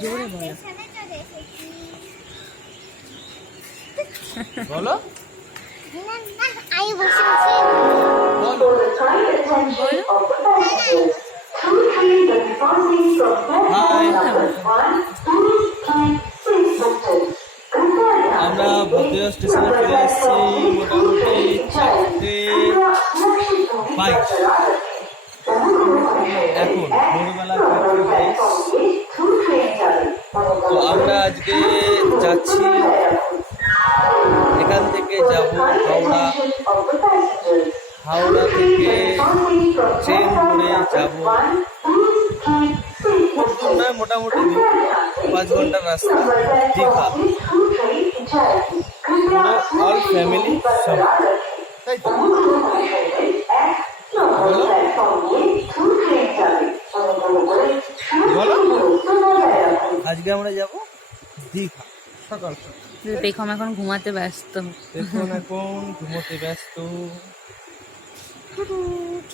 জোরে বলো। বলো আমি বসে আছি। বলো আমরা ভদ্র স্টেশনে চলে এসেছি মোটামুটি 4:22 এখন ভোরবেলা 4:22। তো আমরা আজকে যাচ্ছি, এখান থেকে যাব হাওড়া, হাওড়া থেকে ট্রেন করে যাব নয় মোটামুটি 5 ঘন্টার রাস্তা দীঘা, অল ফ্যামিলি সব, তাই তো? বলো বলো আজকে আমরা যাব দীঘা সকাল সকাল। পেখম এখন ঘুমাতে ব্যস্ত। এখন ঘুমোতে ব্যস্ত।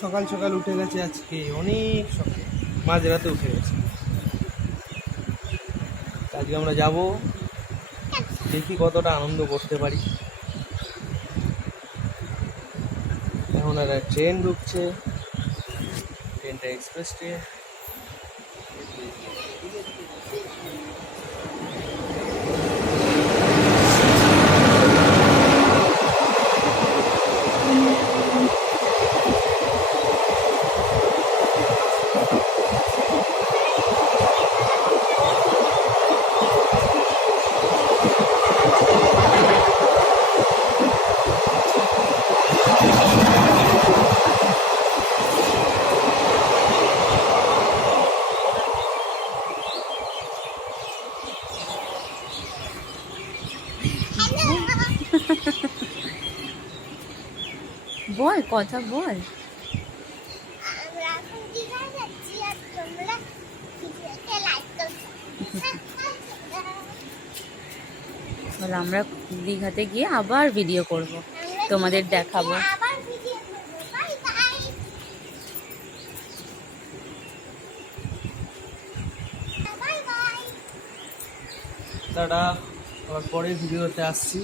সকাল সকাল উঠে গেছে, আজকে অনেক সকাল, মাঝরাতে উঠে গেছে। আজকে আমরা যাব, দেখি কতটা আনন্দ করতে পারি। এখন আর ট্রেন ঢুকছে, ট্রেনটা এক্সপ্রেস ট্রেন। বল, কথা বল। আমরা দীঘাতে গিয়ে আবার ভিডিও করব, তোমাদের দেখাবো। টাটা, আবার পরের ভিডিওতে আসছি।